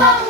아